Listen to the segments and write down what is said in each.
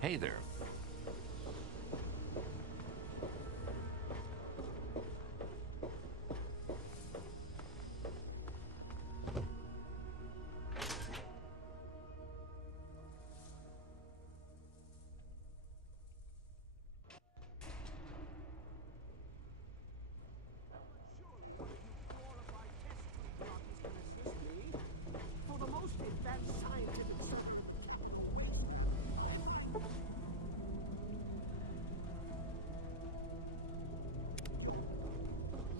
Hey there.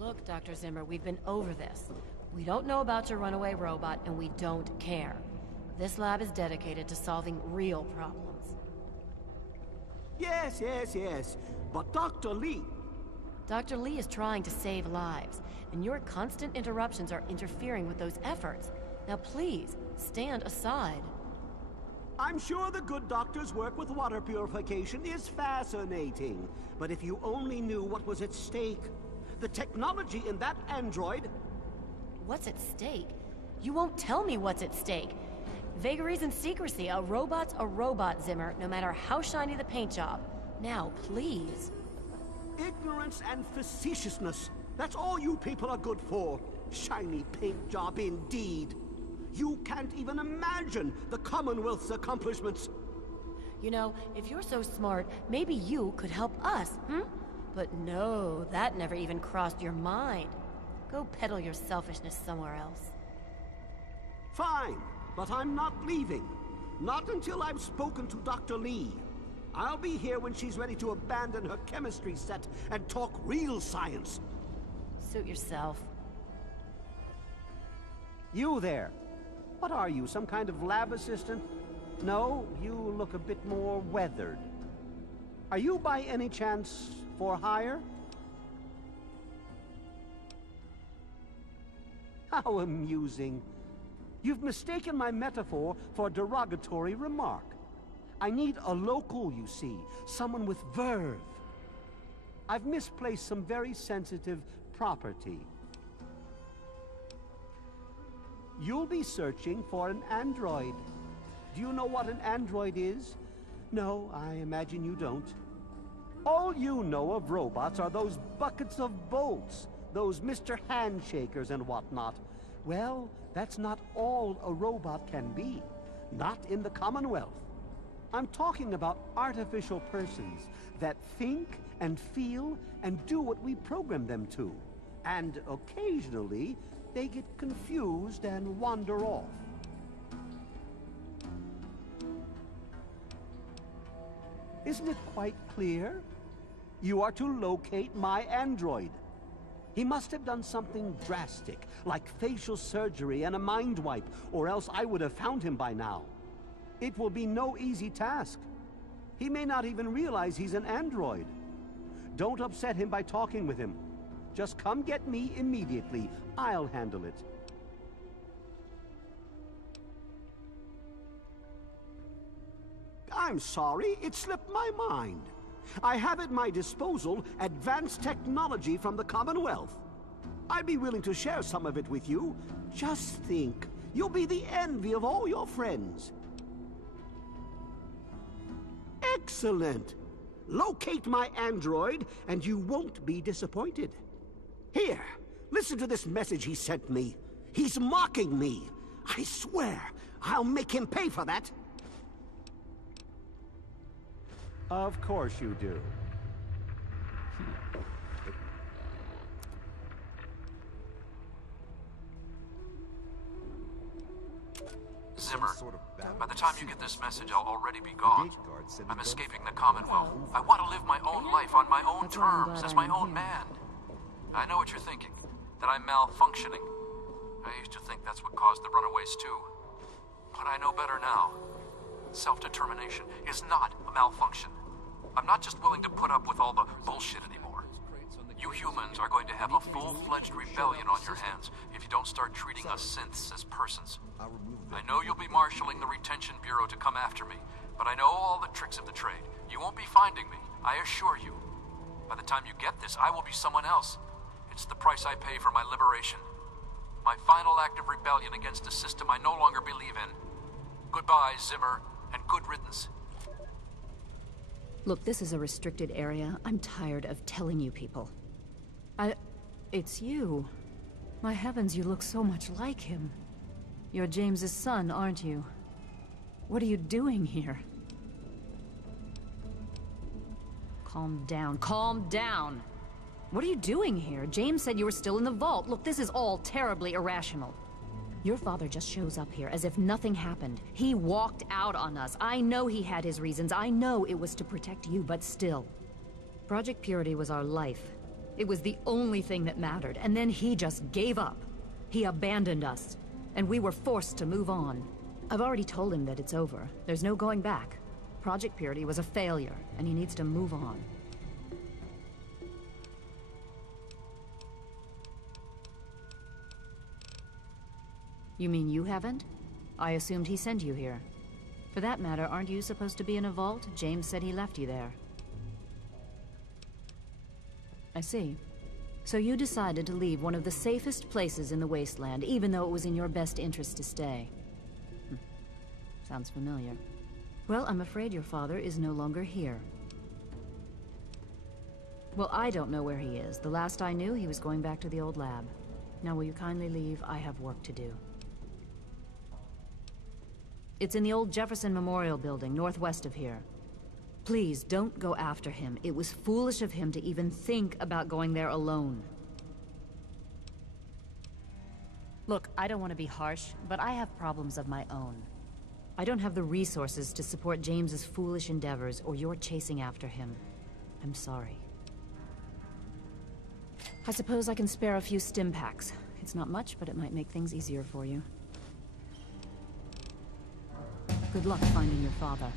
Look, Dr. Zimmer, we've been over this. We don't know about your runaway robot, and we don't care. This lab is dedicated to solving real problems. Yes. But Dr. Lee... Dr. Lee is trying to save lives, and your constant interruptions are interfering with those efforts. Now please, stand aside. I'm sure the good doctor's work with water purification is fascinating. But if you only knew what was at stake... The technology in that android... What's at stake? You won't tell me what's at stake. Vagaries and secrecy. A robot's a robot, Zimmer, no matter how shiny the paint job. Now, please. Ignorance and facetiousness. That's all you people are good for. Shiny paint job indeed. You can't even imagine the Commonwealth's accomplishments. You know, if you're so smart, maybe you could help us, But no, that never even crossed your mind. Go peddle your selfishness somewhere else. Fine, but I'm not leaving. Not until I've spoken to Dr. Lee. I'll be here when she's ready to abandon her chemistry set and talk real science. Suit yourself. You there. What are you, some kind of lab assistant? No, you look a bit more weathered. Are you by any chance for hire? How amusing. You've mistaken my metaphor for a derogatory remark. I need a local, you see, someone with verve. I've misplaced some very sensitive property. You'll be searching for an android. Do you know what an android is? No, I imagine you don't. All you know of robots are those buckets of bolts, those Mr. Handshakers and whatnot. Well, that's not all a robot can be. Not in the Commonwealth. I'm talking about artificial persons that think and feel and do what we program them to. And occasionally, they get confused and wander off. Isn't it quite clear? You are to locate my android. He must have done something drastic, like facial surgery and a mind wipe, or else I would have found him by now. It will be no easy task. He may not even realize he's an android. Don't upset him by talking with him. Just come get me immediately. I'll handle it. I'm sorry, it slipped my mind. I have at my disposal advanced technology from the Commonwealth. I'd be willing to share some of it with you. Just think, you'll be the envy of all your friends. Excellent! Locate my android, and you won't be disappointed. Here, listen to this message he sent me. He's mocking me. I swear, I'll make him pay for that. Of course you do. Zimmer, by the time you get this message, I'll already be gone. I'm escaping the Commonwealth. I want to live my own life on my own terms, as my own man. I know what you're thinking, that I'm malfunctioning. I used to think that's what caused the runaways too. But I know better now. Self-determination is not a malfunction. I'm not just willing to put up with all the bullshit anymore. You humans are going to have a full-fledged rebellion on your hands if you don't start treating us synths as persons. I know you'll be marshaling the Retention Bureau to come after me, but I know all the tricks of the trade. You won't be finding me, I assure you. By the time you get this, I will be someone else. It's the price I pay for my liberation. My final act of rebellion against a system I no longer believe in. Goodbye, Zimmer, and good riddance. Look, this is a restricted area. I'm tired of telling you people. It's you. My heavens, you look so much like him. You're James's son, aren't you? What are you doing here? Calm down. Calm down! What are you doing here? James said you were still in the vault. Look, this is all terribly irrational. Your father just shows up here as if nothing happened. He walked out on us. I know he had his reasons. I know it was to protect you, but still. Project Purity was our life. It was the only thing that mattered, and then he just gave up. He abandoned us, and we were forced to move on. I've already told him that it's over. There's no going back. Project Purity was a failure, and he needs to move on. You mean you haven't? I assumed he sent you here. For that matter, aren't you supposed to be in a vault? James said he left you there. I see. So you decided to leave one of the safest places in the wasteland, even though it was in your best interest to stay. Sounds familiar. Well, I'm afraid your father is no longer here. Well, I don't know where he is. The last I knew, he was going back to the old lab. Now will you kindly leave? I have work to do. It's in the old Jefferson Memorial Building, northwest of here. Please, don't go after him. It was foolish of him to even think about going there alone. Look, I don't want to be harsh, but I have problems of my own. I don't have the resources to support James's foolish endeavors, or your chasing after him. I'm sorry. I suppose I can spare a few stim packs. It's not much, but it might make things easier for you. Good luck finding your father.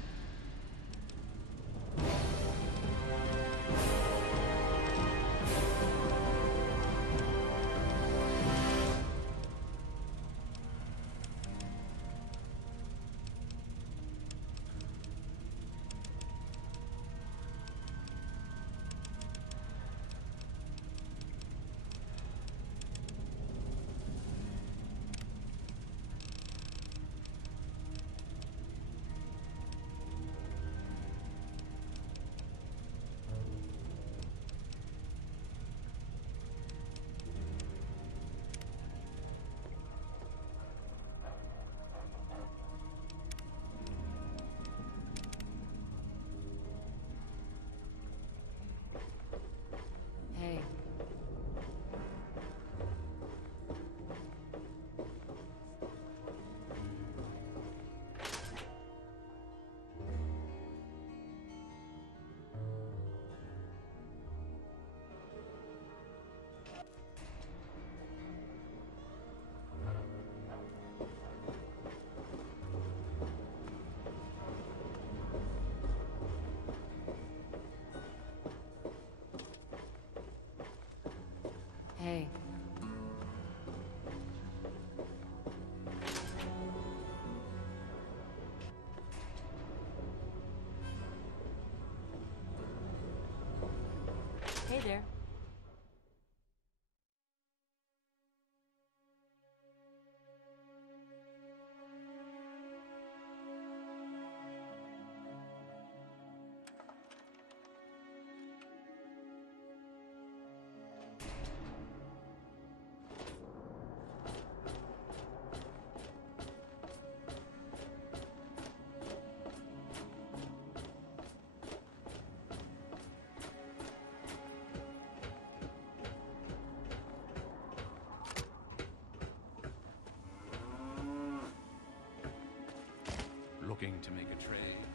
Hey. Hey. Hey there. Looking to make a trade?